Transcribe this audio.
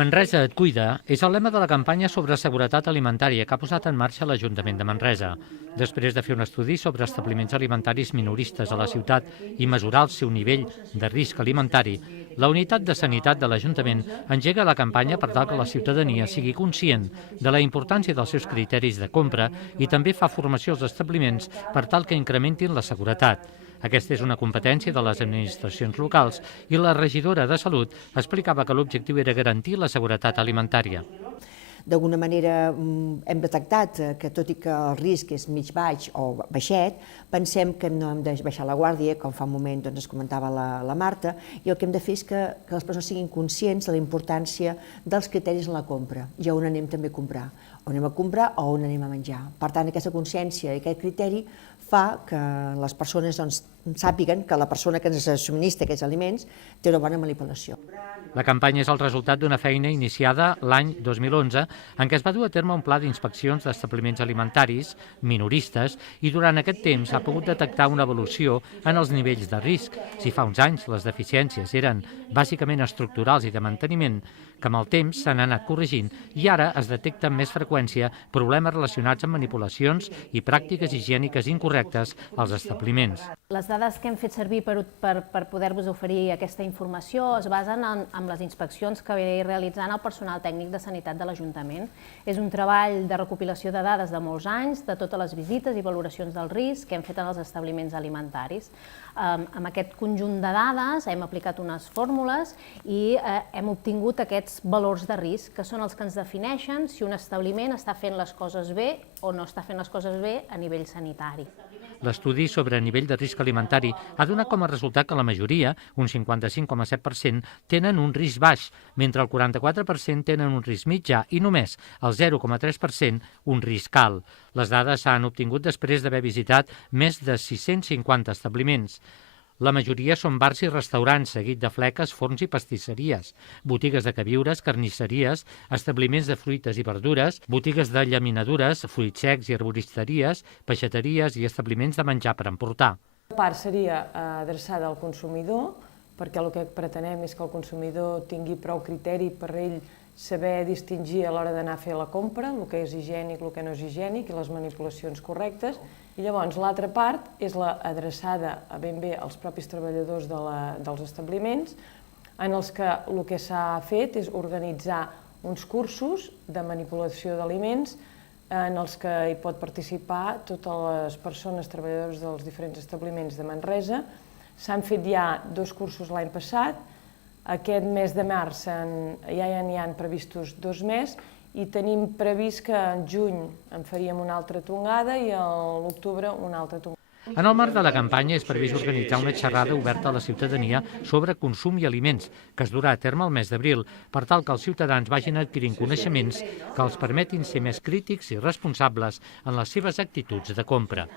Manresa et cuida és el lema de la campanya sobre seguretat alimentària que ha posat en marxa l'Ajuntament de Manresa. Després de fer un estudi sobre establiments alimentaris minoristes a la ciutat i mesurar el seu nivell de risc alimentari, la Unitat de Sanitat de l'Ajuntament engega la campanya per tal que la ciutadania sigui conscient de la importància dels seus criteris de compra i també fa formació als establiments per tal que incrementin la seguretat. Aquesta és una competència de les administracions locals i la regidora de Salut explicava que l'objectiu era garantir la seguretat alimentària. D'alguna manera hem detectat que tot i que el risc és mig baix o baixet, pensem que no hem de baixar la guàrdia, com fa un moment ens comentava la Marta, i el que hem de fer és que les persones siguin conscients de la importància dels criteris en la compra i on anem també a comprar. On anem a comprar o on anem a menjar. Per tant, aquesta consciència i aquest criteri fa que les persones sàpiguen que la persona que ens subministra aquests aliments té una bona manipulació. La campanya és el resultat d'una feina iniciada l'any 2011 en què es va dur a terme un pla d'inspeccions d'establiments alimentaris minoristes i durant aquest temps s'ha pogut detectar una evolució en els nivells de risc. Si fa uns anys les deficiències eren bàsicament estructurals i de manteniment, que amb el temps s'han anat corregint i ara es detecta amb més freqüència problemes relacionats amb manipulacions i pràctiques higièniques incorrectes als establiments. Les dades que hem fet servir per poder-vos oferir aquesta informació es basen en les inspeccions que ve realitzant el personal tècnic de sanitat de l'Ajuntament. És un treball de recopilació de dades de molts anys, de totes les visites i valoracions del risc que hem fet en els establiments alimentaris. Amb aquest conjunt de dades hem aplicat unes fórmules i hem obtingut aquests valors de risc, que són els que ens defineixen si un establiment està fent les coses bé o no està fent les coses bé a nivell sanitari. L'estudi sobre nivell de risc alimentari ha donat com a resultat que la majoria, un 55,7%, tenen un risc baix, mentre el 44% tenen un risc mitjà i només el 0,3% un risc alt. Les dades s'han obtingut després d'haver visitat més de 650 establiments. La majoria són bars i restaurants, seguit de fleques, forns i pastisseries, botigues de queviures, carnisseries, establiments de fruites i verdures, botigues de llaminadures, fruits secs i arboristeries, peixateries i establiments de menjar per emportar. La part seria adreçada al consumidor, perquè el que pretenem és que el consumidor tingui prou criteri per ell saber distingir a l'hora d'anar a fer la compra, el que és higiènic, el que no és higiènic i les manipulacions correctes. I llavors l'altra part és la adreçada ben bé als propis treballadors dels establiments, en els que el que s'ha fet és organitzar uns cursos de manipulació d'aliments en els que hi pot participar totes les persones treballadores dels diferents establiments de Manresa. S'han fet ja 2 cursos l'any passat, aquest mes de març ja n'hi han previstos 2 més i tenim previst que en juny en faríem una altra tongada i a l'octubre una altra tongada. En el marc de la campanya és previst organitzar una xerrada oberta a la ciutadania sobre consum i aliments, que es durà a terme el mes d'abril, per tal que els ciutadans vagin adquirint coneixements que els permetin ser més crítics i responsables en les seves actituds de compra.